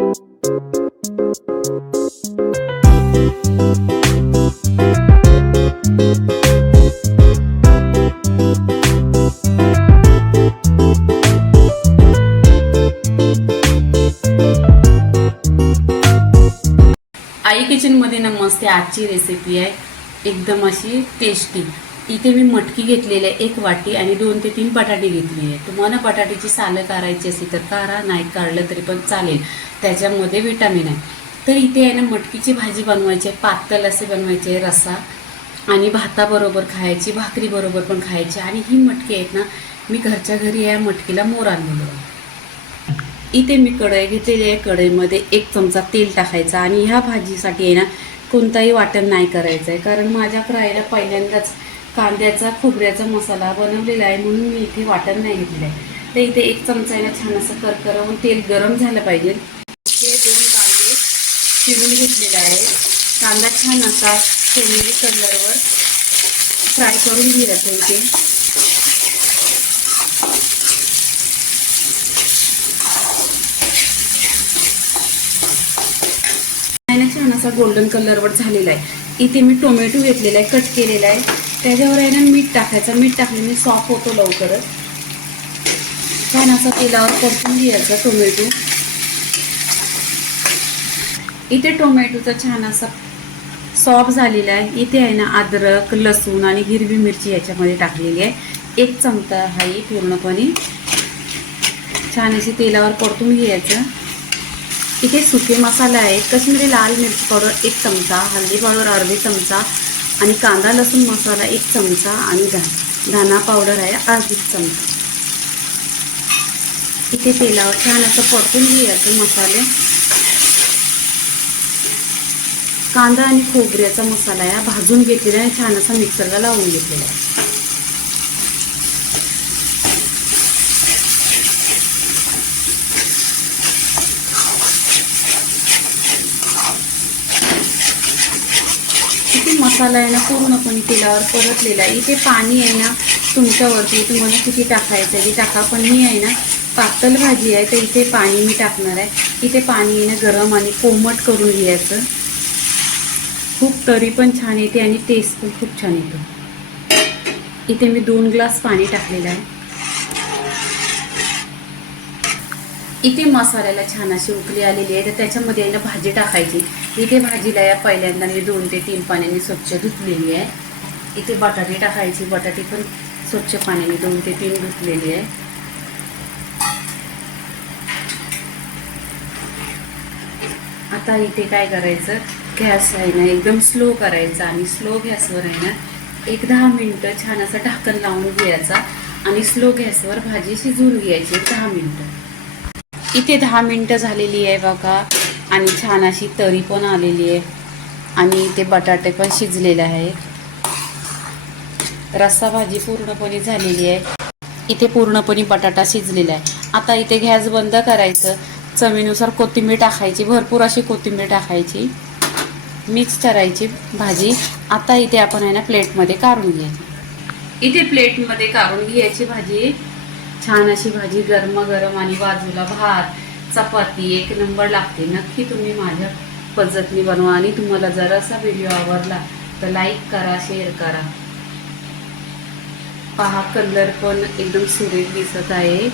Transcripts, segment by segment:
आई kitchen मध्ये नमस्ते। आजची recipe आहे एकदम अशी टेस्टी। इथे मी मटकी घेतलेली आहे 1 वाटी आणि 2 ते 3 बटाटे घेतली आहे। तुम्हाला बटाट्याची सालं काढायची असेल तर काढा, नाही काढलं तरी पण चालेल, त्याच्यामध्ये विटामिन आहे। तर इथे आहे ना मटकीची भाजी बनवायची आहे, पातळ असे बनवायचे आहे, रस्सा आणि भाताबरोबर खायची, भाकरी बरोबर पण खायची। आणि ही मटकी आहेत ना मी घरच्या घरी या मटकीला मोर आणलेलो आहे। इथे मी कढई घेतलेली आहे, कढईमध्ये 1 चमचा तेल टाकायचा आणि ह्या भाजीसाठी आहे ना कोणताही वाटण नाही करायचं आहे, कारण माझ्या फ्रायला पहिल्यांदाच कांद्याचा खोबऱ्याचा मसाला बनवलेला आहे, म्हणून मी इथे वाटण नाही घेतलेलं आहे। तर इथे 1 चमचा आहे ना छान असं करकरवून तेल गरम झालं पाहिजे। हे 2 कांदे चिरून घेतलेले आहे। कांदा छान असा सोनेरी कलरवर फ्राय करून घ्यायचा इथे। छान असा गोल्डन कलरवर झालेला आहे। इथे मी टोमॅटो घेतलेला आहे, कट केलेला आहे, त्याच्यावर आहे ना मीठ टाकायचं। मीठ टाकल्याने सॉफ्ट होतो लवकरच। छान असा तेलावर परतून घ्यायचा टोमॅटो। इथे टोमॅटोचा छान असा सॉफ्ट झालेला आहे। इथे आहे ना अद्रक, लसूण आणि हिरवी मिरची याच्यामध्ये टाकलेली आहे। 1 चमचा आहे पूर्णपणे छान अशी तेलावर परतून घ्यायचं। इथे सुके मसाला आहे, काश्मीरी लाल मिरची पावडर 1 चमचा, हळदी पावडर अर्धा चमचा आणि कांदा लसूण मसाला 1 चमचा आणि धना पावडर आहे अर्धा चमचा। इथे तेलावर छान असं परतून घ्यायचं मसाले। कांदा आणि खोबऱ्याचा मसाला आहे भाजून घेतलेला आहे, छान असा मिक्सरला लावून घेतलेला आहे। इथे मसाला आहे ना पूर्णपणे तेलावर परतलेला आहे। इथे पाणी आहे ना तुमच्यावरती, तुम्हाला किती टाकायचं आहे टाका, पण मी आहे ना पातळ भाजी आहे तर इथे पाणी मी टाकणार आहे। इथे पाणी आहे ना गरम आणि कोमट करून घ्यायचं। खूप तरी पण छान येते आणि टेस्ट पण खूप छान येतो। इथे मी 2 ग्लास पाणी टाकलेलं आहे। इथे मसाल्याला छान अशी उकळी आलेली आहे, तर त्याच्यामध्ये आहे ना भाजी टाकायची। इथे भाजीला या पहिल्यांदा मी 2 ते 3 पाण्याने स्वच्छ धुतलेली आहे। इथे बटाटे टाकायची, बटाटे पण स्वच्छ पाण्याने 2 ते 3 धुतलेली आहे। आता इथे काय करायचं, गॅस आहे ना एकदम स्लो करायचा आणि स्लो गॅसवर आहे ना 1-10 मिनिटं छान असं ढक्कन लावून घ्यायचा आणि स्लो गॅसवर भाजी शिजवून घ्यायची 10 मिनिटं। इथे 10 मिनिटं झालेली आहे बघा आणि छान अशी तरी पण आलेली आहे आणि इथे बटाटे पण शिजलेले आहे। रस्सा भाजी पूर्णपणे झालेली आहे। इथे पूर्णपणे बटाटा शिजलेला आहे। आता इथे गॅस बंद करायचं, चवीनुसार कोथिंबीर टाकायची, भरपूर अशी कोथिंबीर टाकायची, मिक्स करायची भाजी। आता इथे आपण आहे ना प्लेटमध्ये काढून घ्यायची। इथे प्लेटमध्ये काढून घ्यायची भाजी। छान अशी भाजी गरमागरम आणि बाजूला भात चपाती 1 नंबर लागते। नक्की तुम्ही माझ्या पद्धतीने बनवा आणि तुम्हाला जर असा व्हिडिओ आवडला तर लाईक करा, शेअर करा। पहा कलर पण एकदम सुरेख दिसत आहे,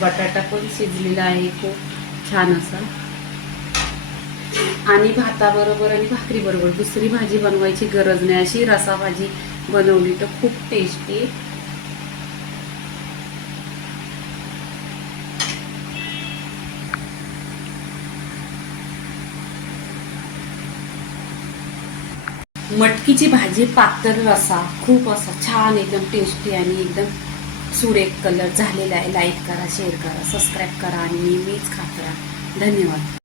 बटाटा पण शिजलेला आहे खूप छान असा। आणि भाताबरोबर आणि भाकरी बरोबर दुसरी भाजी बनवायची गरज नाही, अशी रसा भाजी बनवली तर खूप टेस्टी। मटकीची भाजी पातळ रसा खूप असा छान एकदम टेस्टी आणि एकदम सुरेख कलर झालेला आहे। लाईक करा, शेअर करा, सबस्क्राईब करा आणि नेहमीच खात राहा। धन्यवाद।